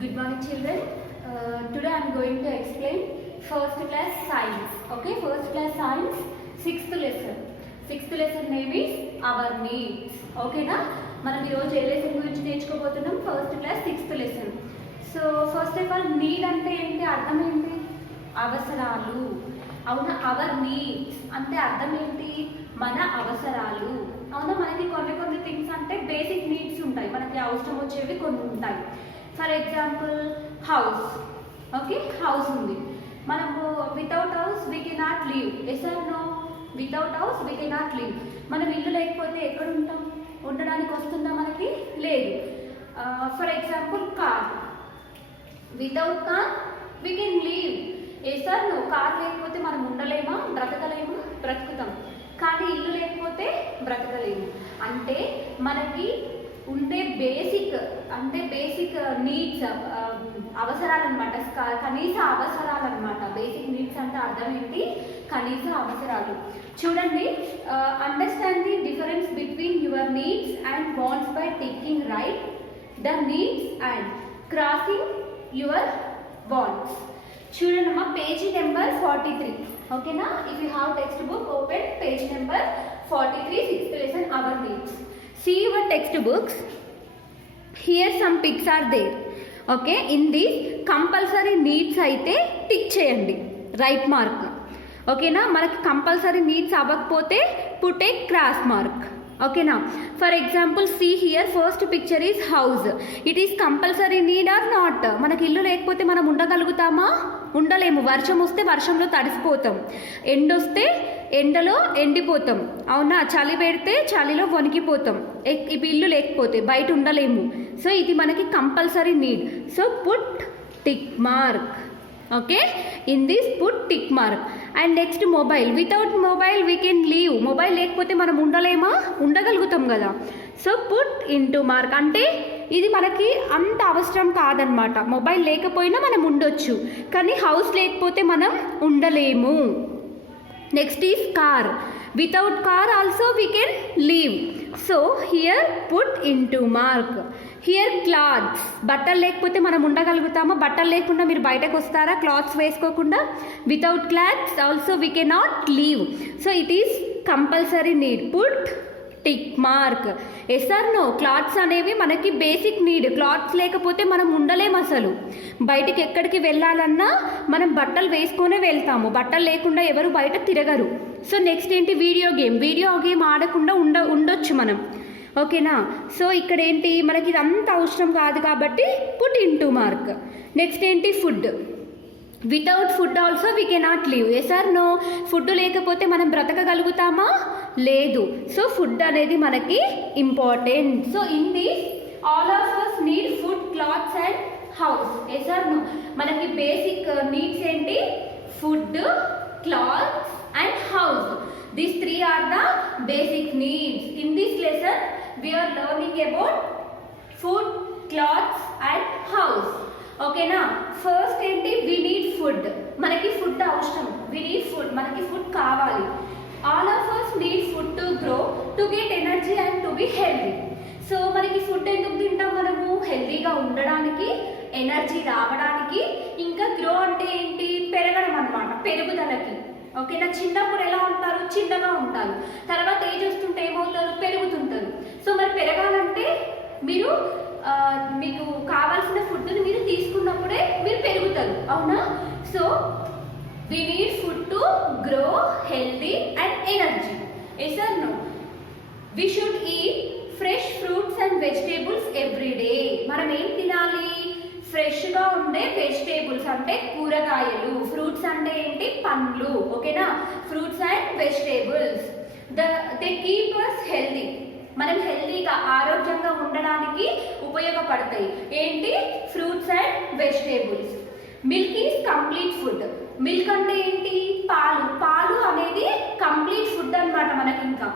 Good morning, children. Today I am going to explain first class science. Okay, first class science, sixth lesson. Sixth lesson name is our needs. Okay na? మనం ఈరోజు ఏ lesson గురించి నేర్చుకోబోతున్నాం? First class sixth lesson. So first of all need అంటే ఏంటి, అర్థం ఏంటి? అవసరాలు. అవునా, అవర్ నీడ్స్ అంటే అర్థం ఏంటి? మన అవసరాలు. అవునా, మనకి కొన్ని థింగ్స్ అంటే బేసిక్ నీడ్స్ ఉంటాయి, మనకి అవసరం వచ్చేవి కొన్ని ఉంటాయి. For example house. Okay, house ఉంది, మనము without house we cannot live. Yes or no? Without house we cannot live. మనం ఇల్లు లేకపోతే ఎక్కడ ఉంటాం? ఉండడానికి వస్తుందా మనకి? లేదు. For example car. Without car we can live. Yes or no? Car లేకపోతే మనం ఉండలేమా? బ్రతకలేమా? బ్రతుకుతాం. కానీ ఇల్లు లేకపోతే బ్రతకలేము. అంటే మనకి ఉండే బేసిక్ నీడ్స్, అవసరాలు అనమాట, కనీస అవసరాలు అనమాట. బేసిక్ నీడ్స్ అంటే అర్థం ఏంటి? కనీస అవసరాలు. చూడండి, understand the difference between your needs and wants by ticking right the needs and crossing your wants. చూడండి అమ్మా, పేజీ నెంబర్ 43. ఓకేనా? If you have text book, open page number 43, sixth lesson our needs. See your textbooks. Here some pics are there. Okay, in this compulsory needs అయితే tick చేయండి, right mark. ఓకేనా? మనకి compulsory needs అవ్వకపోతే put a cross mark. ఓకేనా? For example see here, first picture is house. It is compulsory need or not? మనకి ఇల్లు లేకపోతే మనం ఉండగలుగుతామా? ఉండలేము. వర్షం వస్తే వర్షంలో తడిసిపోతాం, ఎండొస్తే ఎండలో ఎండిపోతాం. అవునా? చలి పెడితే చలిలో వణికిపోతాం. ఇల్లు లేకపోతే బయట ఉండలేము. సో ఇది మనకి compulsory need. So put tick mark. Okay, in this put tick mark. And next mobile. Without mobile we can leave. Mobile లేకపోతే మనం ఉండలేమా? ఉండగలుగుతాం కదా. So put into mark. అంటే ఇది మనకి అంత అవసరం కాదనమాట. మొబైల్ లేకపోయినా మనం ఉండొచ్చు, కానీ హౌస్ లేకపోతే మనం ఉండలేము. Next is car. Without car also we can leave. So here put into mark. Here clothes. బట్టలు లేకపోతే మనం ఉండగలుగుతామా? బట్టలు లేకుండా మీరు బయటకు వస్తారా క్లాత్స్ వేసుకోకుండా? Without clothes also we cannot live. So it is compulsory need. Put tick mark. Yes or no? Clothes అనేవి మనకి బేసిక్ నీడ్. క్లాత్స్ లేకపోతే మనం ఉండలేము అసలు. బయటికి ఎక్కడికి వెళ్ళాలన్నా మనం బట్టలు వేసుకొనే వెళ్తాము. బట్టలు లేకుండా ఎవరు బయట తిరగరు. సో నెక్స్ట్ ఏంటి? వీడియో గేమ్ ఆడకుండా ఉండొచ్చు మనం. ఓకేనా? సో ఇక్కడ ఏంటి, మనకి ఇది అంత అవసరం కాదు కాబట్టి పుట్ ఇంటూ మార్క్. నెక్స్ట్ ఏంటి? Food. Without food also we cannot live. Yes or no? Food లేకపోతే మనం బ్రతకగలుగుతామా? లేదు. సో ఫుడ్ అనేది మనకి important. So in this all of us need food, clothes and house. Yes or no? మనకి basic needs ఏంటి? Food, clothes and house. These three are the basic needs. In this lesson, we are learning about food, clothes and house. ఓకేనా? First ఏంటి? we need food. మనకి food అవసరం. we need food. మనకి food కావాలి. all of us need food to grow, to get energy and to be healthy. So మనకి food ఎందుకు తింటాం మనము? హెల్తీగా ఉండడానికి, ఎనర్జీ రావడానికి, ఇంకా గ్రో అంటే ఏంటి? పెరగడం అనమాట, పెరుగుదలకి. ఓకేనా? చిన్నప్పుడు ఎలా ఉంటారు? చిన్నగా ఉంటారు. తర్వాత ఏజ్ వస్తుంటే ఏమవుతారు? పెరుగుతుంటారు. సో మరి పెరగాలంటే మీరు మీకు కావాల్సిన ఫుడ్ని మీరు తీసుకున్నప్పుడే మీరు పెరుగుతారు. అవునా? So we need food to grow healthy and energy. Yes or no? We should eat fresh fruits and vegetables every day. మనం ఏం తినాలి? ఫ్రెష్గా ఉండే వెజిటేబుల్స్ అంటే కూరగాయలు. ఫ్రూట్స్ అంటే ఏంటి? పండ్లు. ఓకేనా? Fruits and vegetables they keep us healthy. మనం హెల్తీగా, ఆరోగ్యంగా ఉండడానికి ఉపయోగపడతాయి. ఏంటి? Fruits and vegetables. Milk is complete food. Milk అంటే ఏంటి? పాలు. పాలు అనేది కంప్లీట్ ఫుడ్ అనమాట మనకి. ఇంకా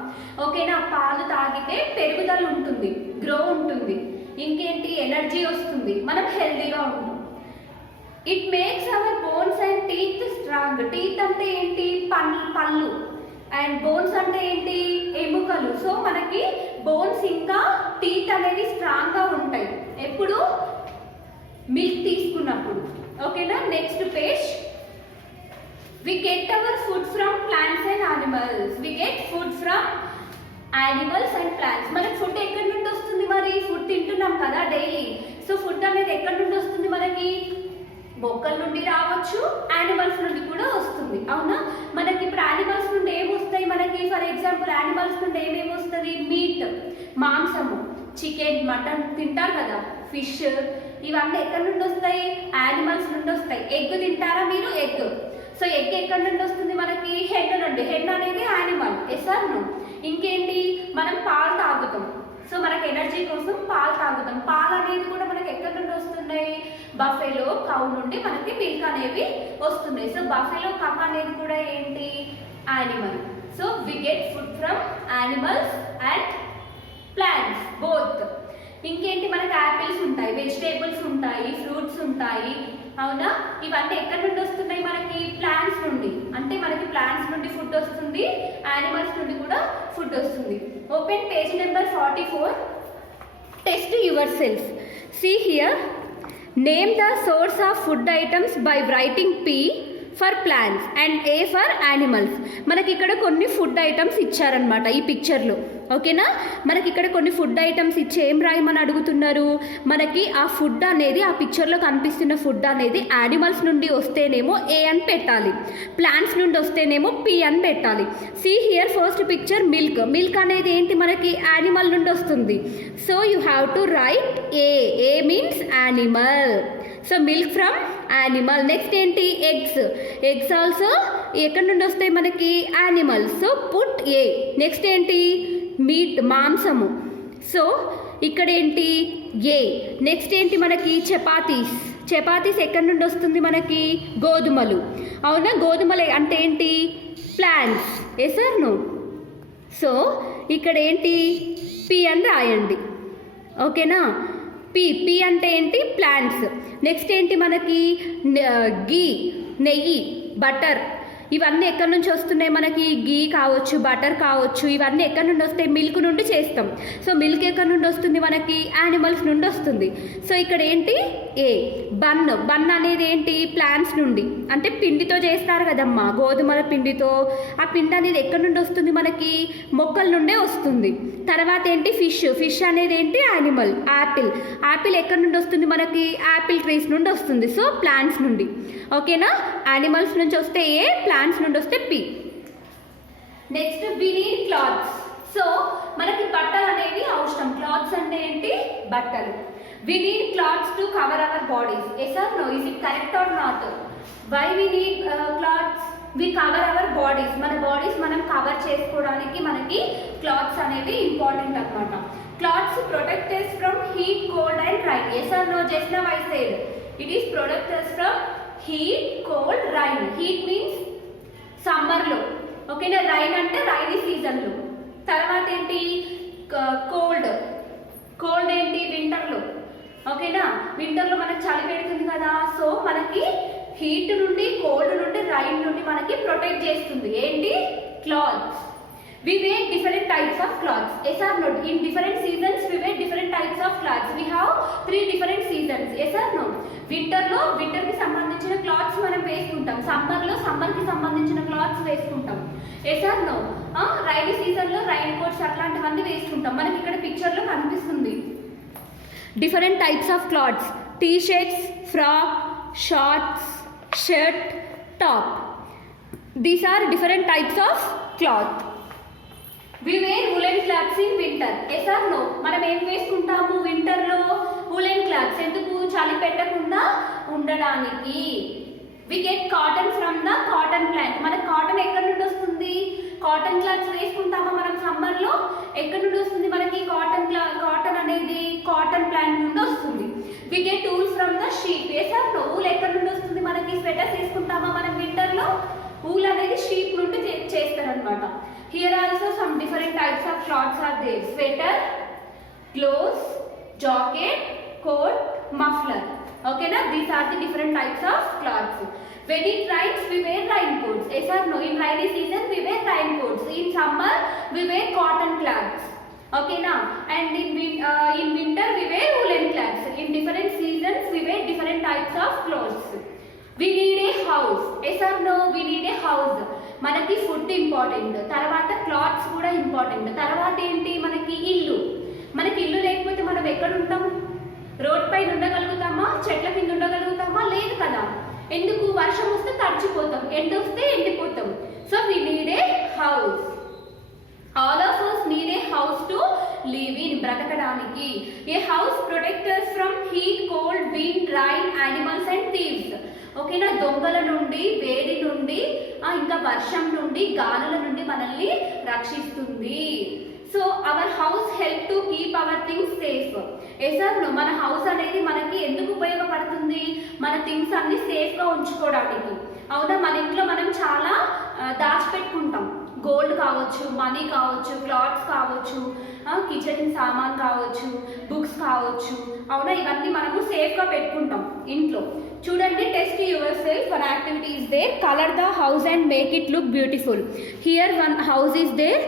ఓకేనా? పాలు తాగితే పెరుగుదల ఉంటుంది, గ్రో ఉంటుంది, ఇంకేంటి? ఎనర్జీ వస్తుంది, మనం హెల్తీగా ఉంటాం. It makes hour bones and teeth strong. Teeth అంటే ఏంటి? పళ్ళు. అండ్ బోన్స్ అంటే ఏంటి? ఎముకలు. సో మనకి బోన్స్ ఇంకా టీత్ అనేది స్ట్రాంగ్గా ఉంటాయి. ఎప్పుడు? మిల్క్ తీసుకున్నప్పుడు. ఓకేనా, next page. We get our food from plants and animals. We get food from animals and plants. మనకి ఫుడ్ ఎక్కడి నుండి వస్తుంది? మరి ఫుడ్ తింటున్నాం కదా డైలీ. సో ఫుడ్ అనేది ఎక్కడి నుండి వస్తుంది? మనకి మొక్కల నుండి రావచ్చు, యానిమల్స్ నుండి కూడా వస్తుంది. అవునా, మనకి ఇప్పుడు యానిమల్స్ నుండి ఏమి వస్తాయి? మనకి ఫర్ ఎగ్జాంపుల్ యానిమల్స్ నుండి ఏమేమి వస్తుంది? మీట్, మాంసము, చికెన్, మటన్ తింటారు కదా, ఫిష్, ఇవన్నీ ఎక్కడి నుండి వస్తాయి? యానిమల్స్ నుండి వస్తాయి. ఎగ్ తింటారా మీరు? ఎగ్. సో ఎగ్ ఎక్కడి నుండి వస్తుంది? మనకి హెడ్ నుండి. హెడ్ అనేది యానిమల్. Yes or no? ఇంకేంటి? మనం పాలు తాగుతాం. సో మనకి ఎనర్జీ కోసం పాలు తాగుతాం. పాలు అనేది కూడా మనకి ఎక్కడి నుండి వస్తున్నాయి? బఫెలో కౌ నుండి మనకి మిల్క్ అనేవి వస్తున్నాయి. సో బఫెలో కౌ అనేది కూడా ఏంటి? Animal. So we get food from animals and plants both. ఇంకేంటి? మనకి యాపిల్స్ ఉంటాయి, వెజిటేబుల్స్ ఉంటాయి, ఫ్రూట్స్ ఉంటాయి. అవునా, ఇవన్నీ ఎక్కడి నుండి వస్తున్నాయి? మనకి ప్లాంట్స్ నుండి. అంటే మనకి ప్లాంట్స్ నుండి ఫుడ్ వస్తుంది, యానిమల్స్ నుండి కూడా ఫుడ్ వస్తుంది. Open page number 44. Test yourself. See here. Name the source of food items by writing P for plants and A for animals. మనకి ఇక్కడ కొన్ని ఫుడ్ ఐటమ్స్ ఇచ్చారనమాట ఈ పిక్చర్లో. ఓకేనా, మనకి ఇక్కడ కొన్ని ఫుడ్ ఐటమ్స్ ఇచ్చి ఏం రాయమని అడుగుతున్నారు? మనకి ఆ ఫుడ్ అనేది, ఆ పిక్చర్లో కనిపిస్తున్న ఫుడ్ అనేది యానిమల్స్ నుండి వస్తేనేమో A అని పెట్టాలి, ప్లాంట్స్ నుండి వస్తేనేమో P అని పెట్టాలి. See here first picture milk. Milk అనేది ఏంటి? మనకి యానిమల్ నుండి వస్తుంది. So you have to write A. A means animal. So milk from animal. Next ఏంటి? ఎగ్స్. ఎగ్స్ ఆల్సో ఎక్కడి నుండి వస్తాయి? మనకి animals. So put A. Next ఏంటి? మీట్, మాంసము. సో ఇక్కడ ఏంటి? A. నెక్స్ట్ ఏంటి? మనకి చపాతీస్. చపాతీస్ ఎక్కడి నుండి వస్తుంది? మనకి గోధుమలు. అవునా, గోధుమలు అంటే ఏంటి? Plants. Yes or no? So ఇక్కడ ఏంటి? P అని రాయండి. ఓకేనా, పి అంటే ఏంటి? ప్లాంట్స్. నెక్స్ట్ ఏంటి? మనకి గీ, నెయ్యి, బటర్. ఇవన్నీ ఎక్కడి నుంచి వస్తున్నాయి? మనకి గీ కావచ్చు, బటర్ కావచ్చు, ఇవన్నీ ఎక్కడి నుండి వస్తాయి? మిల్క్ నుండి చేస్తాం. సో మిల్క్ ఎక్కడి నుండి వస్తుంది? మనకి యానిమల్స్ నుండి వస్తుంది. సో ఇక్కడ ఏంటి? A. బన్. బన్ అనేది ఏంటి? ప్లాంట్స్ నుండి. అంటే పిండితో చేస్తారు కదమ్మా, గోధుమల పిండితో. ఆ పిండి అనేది ఎక్కడి నుండి వస్తుంది? మనకి మొక్కల నుండే వస్తుంది. తర్వాత ఏంటి? ఫిష్. ఫిష్ అనేది ఏంటి? యానిమల్. యాపిల్. యాపిల్ ఎక్కడి నుండి వస్తుంది? మనకి యాపిల్ ట్రీస్ నుండి వస్తుంది. సో ప్లాంట్స్ నుండి. ఓకేనా, యానిమల్స్ నుంచి వస్తే A, ప్లాంట్స్ నుండి వస్తే P. Next we need clothes. So మనకి బట్టలు అనేవి అవసరం. క్లాత్స్ అంటే ఏంటి? బట్టలు. We need clothes to cover our bodies. Yes or no? Is it correct or not? Why we need clothes? We cover our bodies. మన బాడీస్ మనం cover చేసుకోవడానికి మనకి క్లాత్స్ అనేవి ఇంపార్టెంట్ అన్నమాట. Clothes protect us from heat, cold and rain. Yes or no? Just now I said it is protect us from heat, cold, rain. Heat means సమ్మర్లో. ఓకేనా, rain అంటే rainy సీజన్లో. తర్వాత ఏంటి? కోల్డ్. కోల్డ్ ఏంటి? వింటర్లో. ఓకేనా, వింటర్లో మనకి చలి పెడుతుంది కదా. సో మనకి హీట్ నుండి, కోల్డ్ నుండి, రైన్ నుండి మనకి ప్రొటెక్ట్ చేస్తుంది. ఏంటి? Clothes. We wear different types of clothes. Yes or no? In different seasons we wear different types of clothes. We have 3 different seasons. Yes or no? Winter లో winter కి సంబంధించిన clothes మనం వేసుకుంటాం. Summer లో summer కి సంబంధించిన clothes వేసుకుంటాం. Yes or no? Rainy season లో రైన్ కోట్స్ అట్లాంటివన్నీ వేసుకుంటాం. మనకి ఇక్కడ పిక్చర్ లో కనిపిస్తుంది. Different types of clothes. T shirts, frock, shorts, shirt, top. These are different types of cloth. We wear woolen cloths in winter. Yes or no? మనం ఏం వేసుకుంటాము వింటర్లో? woolen cloths. ఎందుకు? చలి పెట్టకుండా ఉండడానికి. We get cotton from the cotton plant. మనకు cotton ఎక్కడి నుండి వస్తుంది? కాటన్ క్లాత్స్ వేసుకుంటామా మనం సమ్మర్లో? ఎక్కడి నుండి వస్తుంది మనకి కాటన్ అనేది? కాటన్ ప్లాంట్ నుండి వస్తుంది. We get wool from the sheep. Yes or no? Wool ఎక్కడి నుండి వస్తుంది? మనకి స్వెటర్స్ వేసుకుంటామా మనం వింటర్లో? ఊల్ అనేది షీప్ నుండి చేస్తారనమాట. Here also some different types of cloths are there. Sweater, gloves, jacket, coat, muffler. Okay na? These are the different types of cloths. When it rains, we wear raincoats. Yes or no? In rainy season, we wear raincoats. In summer, we wear cotton cloths. Okay na? And in winter, we wear woolen cloths. In different seasons, we wear different yes or no? We need a house. మనకి food important, తర్వాత clothes కూడా important, తర్వాత ఏంటి మనకి ఇల్లు. మనకి ఇల్లు లేకపోతే మనం ఎక్కడ ఉంటాం? రోడ్ పైన ఉండగలుగుతామా? చెట్ల కింద ఉండగలుగుతామా? లేదు కదా. ఎందుకు? వర్షం వస్తే తడిచిపోతాం, ఎండ వస్తే ఎండిపోతాం. So we need a house. All of us need a house to live in, బ్రతకడానికి. A house protect us from heat, cold, wind, rain, animals and thieves. ఓకేనా? దొంగల నుండి, వేడి నుండి, ఇంకా వర్షం నుండి, గాలుల నుండి మనల్ని రక్షిస్తుంది. So our house help to keep our things safe. ఎసార్ను మన హౌస్ అనేది మనకి ఎందుకు ఉపయోగపడుతుంది? మన థింగ్స్ అన్ని సేఫ్గా ఉంచుకోవడానికి. అవునా? మన ఇంట్లో మనం చాలా దాచిపెట్టుకుంటాం. గోల్డ్ కావచ్చు, మనీ కావచ్చు, క్లాత్స్ కావచ్చు, కిచెన్ సామాన్ కావచ్చు, బుక్స్ కావచ్చు. అవునా? ఇవన్నీ మనము సేఫ్గా పెట్టుకుంటాం ఇంట్లో. చూడండి, test yourself. One activity is there. Colour the house and make it look beautiful. Here one house is there.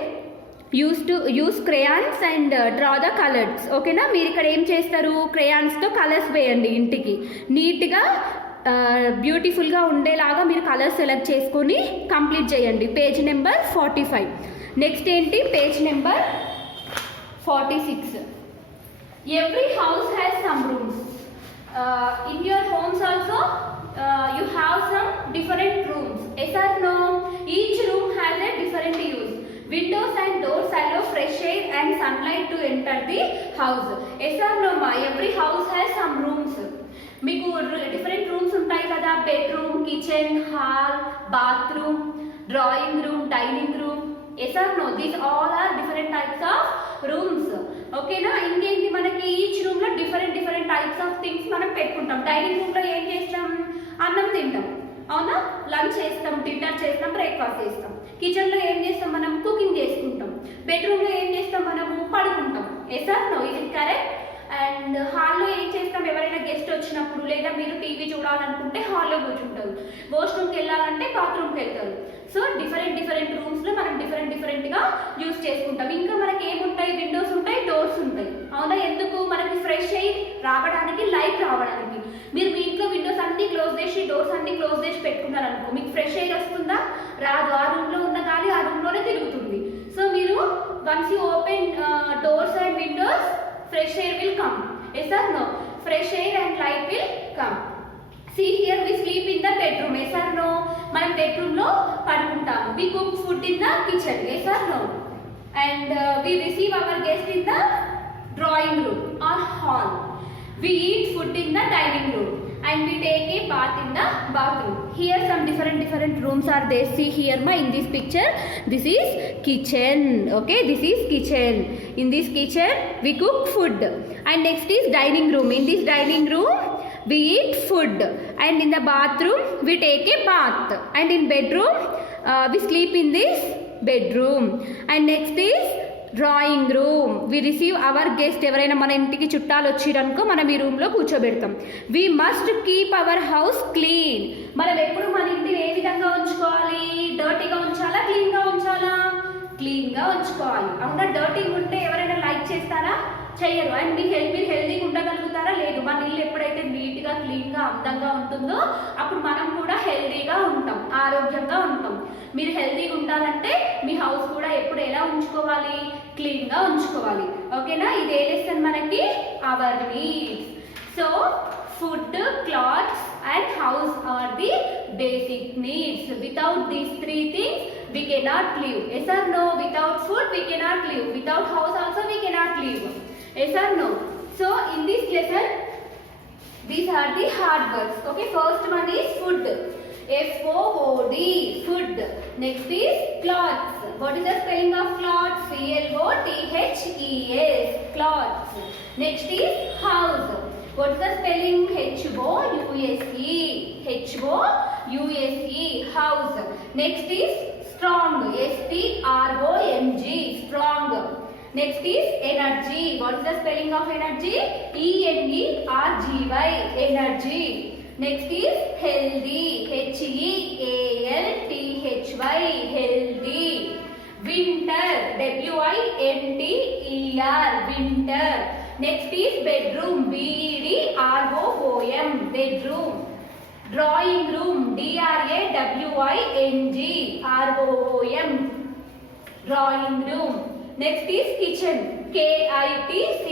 Use crayons and draw the colours. ఓకేనా? మీరు ఇక్కడ ఏం చేస్తారు? క్రేయాన్స్తో కలర్స్ వేయండి. ఇంటికి నీట్గా బ్యూటిఫుల్గా ఉండేలాగా మీరు కలర్స్ సెలెక్ట్ చేసుకొని కంప్లీట్ చేయండి. Page number 45. నెక్స్ట్ ఏంటి? Page number 46. Every house has some rooms. In your homes also you have some different rooms. Yes or no? Each room has a different use. Windows and doors allow fresh air and sunlight to enter the house. Yes or no ma? Every house has some rooms. మీకు different rooms ఉంటాయి కదా. Bedroom, kitchen, hall, bathroom, drawing room, dining room. Yes or no? These all are different types of rooms. ఓకేనా? ఇంకేంటి మనకి each room లో different types of things మనం పెట్టుకుంటాం. Dining room లో ఏం చేస్తాం? అన్నం తింటాం. అవునా? లంచ్ చేస్తాం, డిన్నర్ చేస్తాం, బ్రేక్ఫాస్ట్ చేస్తాం. కిచెన్ లో ఏం చేస్తాం? మనం కుకింగ్ చేసుకుంటాం. బెడ్రూమ్ లో ఏం చేస్తాం? మనము పడుకుంటాం. Yes or no? Is it correct? And హాల్లో ఏం చేస్తాం? ఎవరైనా గెస్ట్ వచ్చినప్పుడు, లేదా మీరు టీవీ చూడాలనుకుంటే హాల్లో కూర్చుంటారు. వాష్రూమ్కి వెళ్ళాలంటే బాత్రూమ్కి వెళ్తారు. సో డిఫరెంట్ రూమ్స్లో మనం డిఫరెంట్గా యూస్ చేసుకుంటాం. ఇంకా మనకి ఏముంటాయి? విండోస్ ఉంటాయి, డోర్స్ ఉంటాయి. అవునా? ఎందుకు? మనకి ఫ్రెష్ ఎయిర్ రావడానికి, లైట్ రావడానికి. మీరు మీ ఇంట్లో విండోస్ అన్ని క్లోజ్ చేసి, డోర్స్ అన్ని క్లోజ్ చేసి పెట్టుకున్నారనుకో, మీకు ఫ్రెష్ ఎయిర్ వస్తుందా? రాదు. ఆ రూమ్లో ఉన్న గాలి ఆ రూమ్లోనే తిరుగుతుంది. సో మీరు once you open doors and Windows, fresh air will come. Yes or no? Fresh air and light will come. See here, we sleep in the bedroom. Yes or no? మనం bedroom లో పడుకుంటాము. We cook food in the kitchen. Yes or no? And we receive our guest in the drawing room or hall. We eat food in the dining room and we take a bath in the bathroom. Here some different rooms are there. See here ma, in this picture, this is kitchen. Okay, this is kitchen. In this kitchen we cook food. And next is dining room. In this dining room we eat food. And in the bathroom we take a bath. And in bedroom we sleep in this bedroom. And next is drawing room. We receive our guest. ఎవరైనా మన ఇంటికి చుట్టాలు వచ్చిరనుకో, మనం ఈ రూమ్లో కూర్చోబెడతాం. We must keep our house clean. మనం ఎప్పుడు మన ఇంటిని ఏ విధంగా ఉంచుకోవాలి? డర్టీగా ఉంచాలా, క్లీన్గా ఉంచాలా? క్లీన్గా ఉంచుకోవాలి. అవునా? డర్టీగా ఉంటే ఎవరైనా లైక్ చేస్తారా? చెయ్యరు. అండ్ మీరు హెల్దీగా ఉండగలుగుతారా? లేదు. మన ఇల్లు ఎప్పుడైతే నీట్గా, క్లీన్గా, అందంగా ఉంటుందో అప్పుడు మనం కూడా హెల్దీగా ఉంటాం, ఆరోగ్యంగా ఉంటాం. మీరు హెల్దీగా ఉండాలంటే మీ హౌస్ కూడా ఎప్పుడు ఎలా ఉంచుకోవాలి? క్లీన్గా ఉంచుకోవాలి. ఓకేనా? ఇదే లెసన్ మనకి our needs. So food, clothes and house are the basic needs. Without these 3 things we cannot live. Yes or no? Without food we cannot live. Without house also we cannot live. Yes or no? So in this lesson these are the hard words. Okay, first one is food. FOOD, food. Next is clothes. What is the spelling of clothes? CLOTHES, clothes. Next is house. What is the spelling? HOUSE, house. Next is strong. STRONG, strong. Next is energy. What is the spelling of energy? ENERGY, energy. Next is healthy. HEALTHY, healthy. Winter. WINTER, winter. Next is bedroom. BEDROOM, bedroom. Drawing room, DRAWING ROOM, drawing room. Next is kitchen, KITCHEN,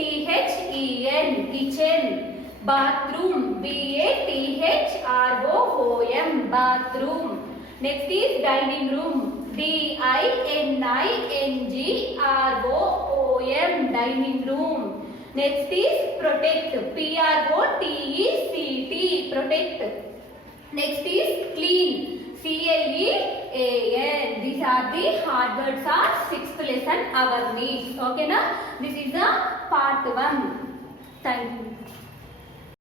kitchen. Bathroom, BATHROOM, bathroom. Next is dining room, DININGROOM, dining room. Next is protect, PROTECT, protect. Next is clean, CLEAN. These are the hard words of 6th lesson, our needs. Okay na? This is the part 1. Thank you.